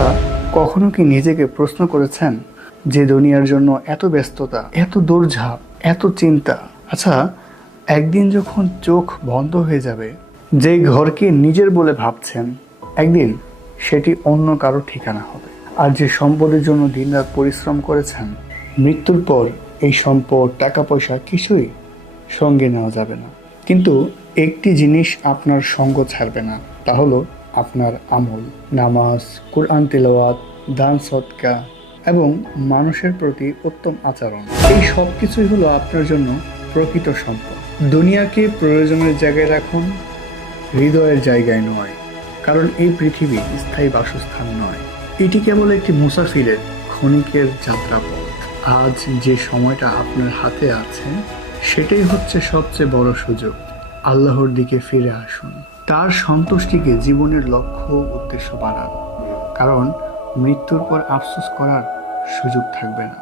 আচ্ছা, কখনো কি নিজেকে প্রশ্ন করেছেন যে দুনিয়ার জন্য এত ব্যস্ততা, এত দৌড়ঝাঁপ, এত চিন্তা, আচ্ছা একদিন যখন চোখ বন্ধ হয়ে যাবে, যে ঘরকে নিজের বলে ভাবছেন, একদিন সেটি অন্য কারো ঠিকানা হবে। আর যে সম্পদের জন্য দিনরাত পরিশ্রম করেছেন, মৃত্যুর পর এই সম্পদ, টাকা পয়সা কিছুই সঙ্গে নেওয়া যাবে না। কিন্তু একটি জিনিস আপনার সঙ্গ ছাড়বে না, তা হলো আপনার আমল, নামাজ, কোরআন তেলাওয়াত, দান সদকা এবং মানুষের প্রতি উত্তম আচরণ। এই সব কিছুই হলো আপনার জন্য প্রকৃত সম্পদ। দুনিয়াকে প্রয়োজনের জায়গায় রাখুন, হৃদয়ের জায়গায় নয়। কারণ এই পৃথিবী স্থায়ী বাসস্থান নয়, এটি কেবল একটি মুসাফিরের ক্ষণিকের যাত্রাপথ। আজ যে সময়টা আপনার হাতে আছে, সেটাই হচ্ছে সবচেয়ে বড় সুযোগ। আল্লাহর দিকে ফিরে আসুন, তার সন্তুষ্টিকে জীবনের লক্ষ্য উদ্দেশ্য বানান। কারণ মৃত্যুর পর আফসোস করার সুযোগ থাকবে না।